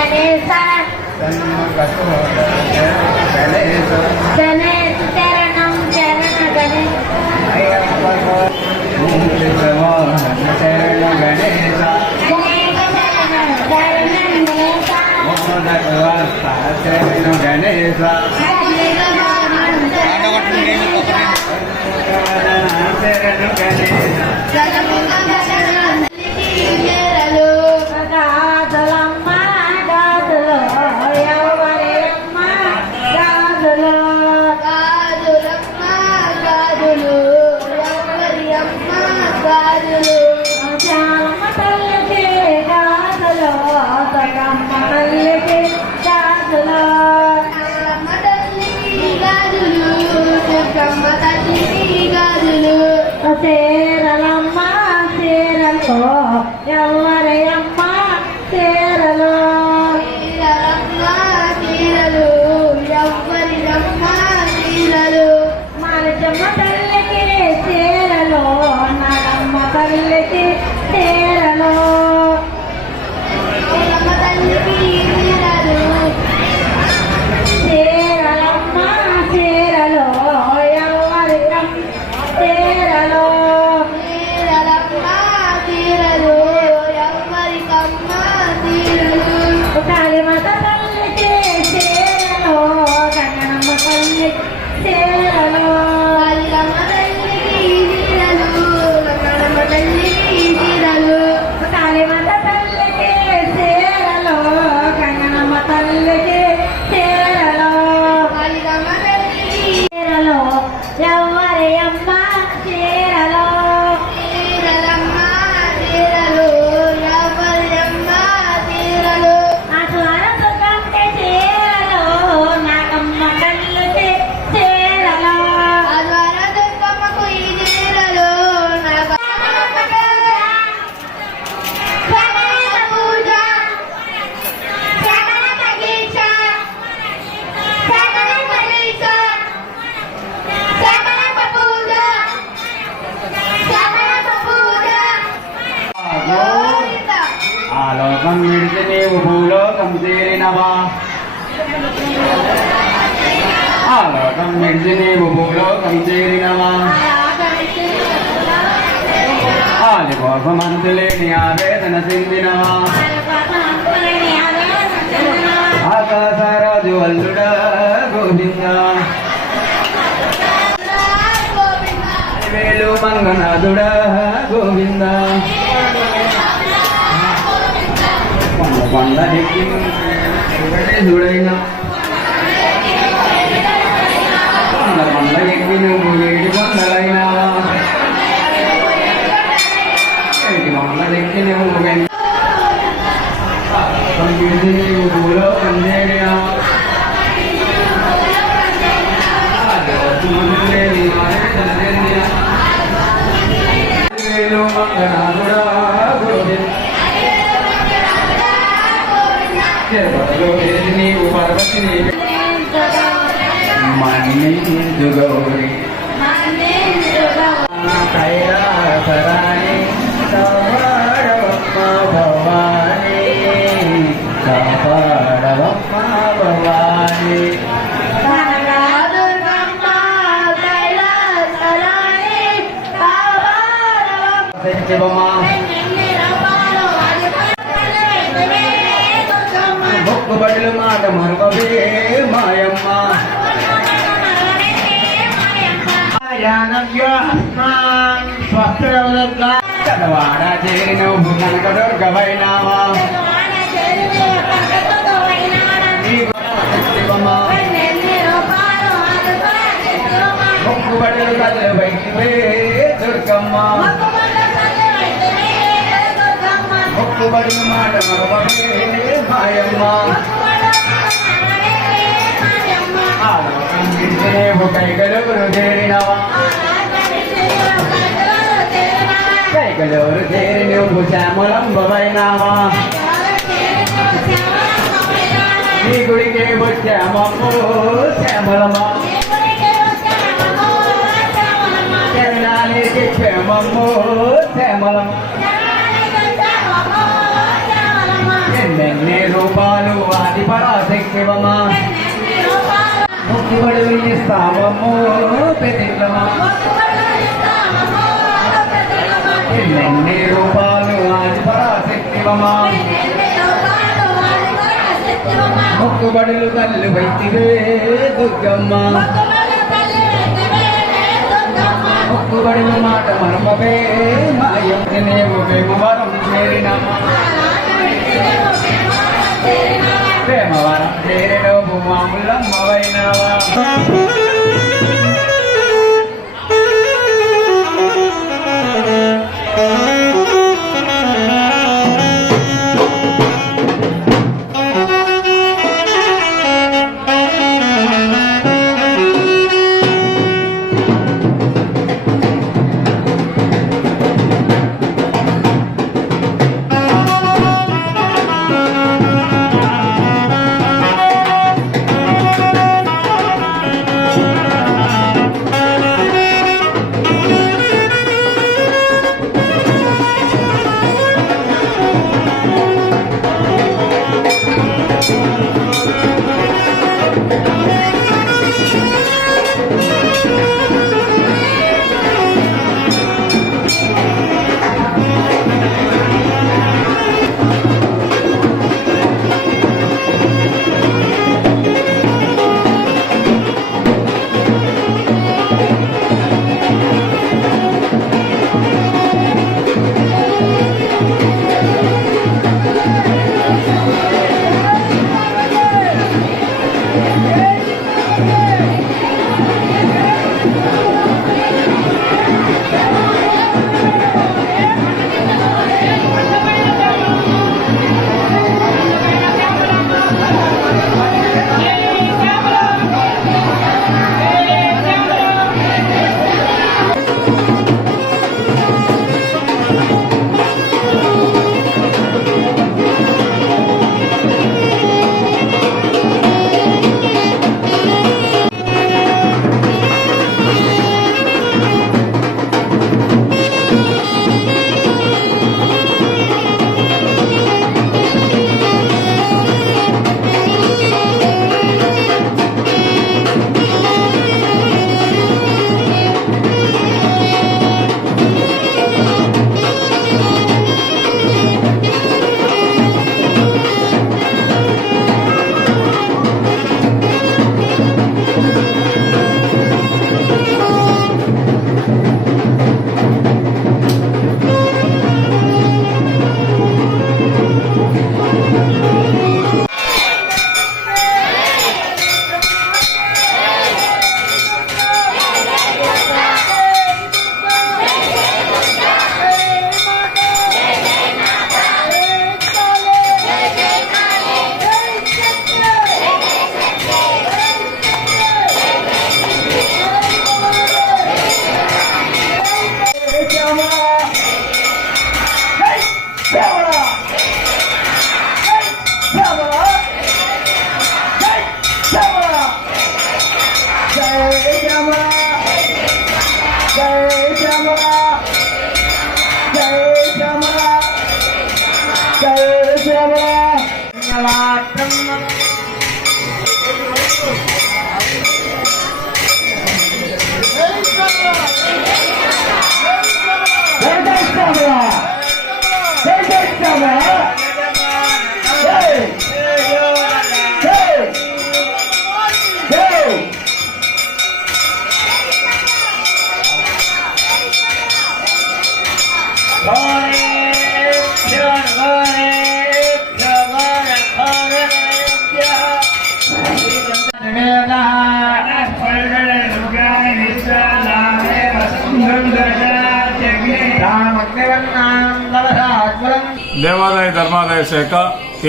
Ganesha Ganesha Ganesha Ganesha tierra, la Alokam విడిచి నీవు భూలోకం చేరినవా? ఆది కోసమంతు లేని ఆవేదన చెందినవా? ఆకాశరాజు అల్లుడా గోవింద? వేలు మంగనాథుడా గోవింద? కొండ కొండ जुड़ेगा। మన్నించు గౌరి కైలాసరాణి కాపాడవమ్మ భవాని కాపాడవమ్మ భవాని శివమా మొక్కుబడులు మాట మరవవే మాయమ్మ. చదవాడ చేరిన కనక దుర్గవైనావా మొక్కుబడులు కదలు బయటివే దుర్గమ్మ మొక్కుబడులు మాట మరవవే మాయమ్మ. ఆలోచించేవు కైగలూరు చేరినవా? కైగలూరు చేరి నువ్వు శ్యామలంబవైనావా? నీ గుడికి వచ్చామమ్ము శ్యామలమ్మ. శరణానికి క్షేమమ్ము శ్యామలమ్మ. ఎన్నెన్ని రూపాలు ఆది పరాశక్తివమా ముక్కుబడి ఇస్తామమ్ము పెదింట్లమా ఎన్నెన్ని రూపాలు ఆది పరాశక్తివమా ముక్కుబడులు తల్లి వైతివే దుర్గమ్మ. ముక్కుబడులు మాట మరమవే మేము వరం చేరినమ్మా மாம்பழம் அவை நவா Música దేవాదాయ ధర్మాదాయ శాఖ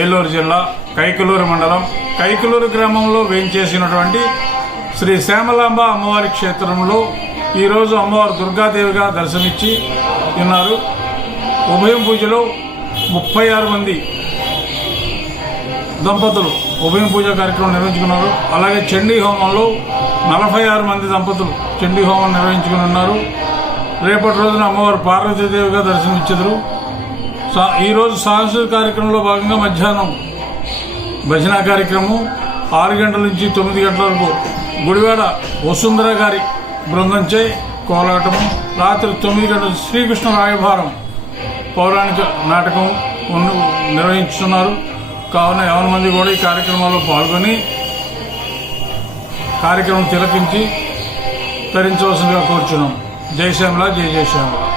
ఏలూరు జిల్లా కైకలూరు మండలం. కైకలూరు గ్రామంలో వేయించేసినటువంటి శ్రీ శ్యామలాంబ అమ్మవారి క్షేత్రంలో ఈరోజు అమ్మవారు దుర్గాదేవిగా దర్శనమిచ్చి ఉన్నారు. ఉభయం పూజలో ముప్పై ఆరు మంది దంపతులు ఉభయం పూజ కార్యక్రమం నిర్వహించుకున్నారు. అలాగే చండీ హోమంలో నలభై ఆరు మంది దంపతులు చండీ హోమం నిర్వహించుకుని ఉన్నారు. రేపటి రోజున అమ్మవారు పార్వతీదేవిగా దర్శనమిచ్చెదరు. సా- ఈరోజు సాంస్కృతిక కార్యక్రమంలో భాగంగా మధ్యాహ్నం భజన కార్యక్రమం ఆరు గంటల నుంచి తొమ్మిది గంటల వరకు గుడివాడ వసుంధర గారి బృందంచే కోలాటము రాత్రి తొమ్మిది గంటల శ్రీకృష్ణ రాయభారం పౌరాణిక నాటకం నిర్వహించుతున్నారు. కావున ఎవరి మంది కూడా ఈ కార్యక్రమాల్లో పాల్గొని కార్యక్రమం తిలకించి తరించవలసిందిగా కోరుచున్నాం. జై శ్యామల జై జై శ్యామల.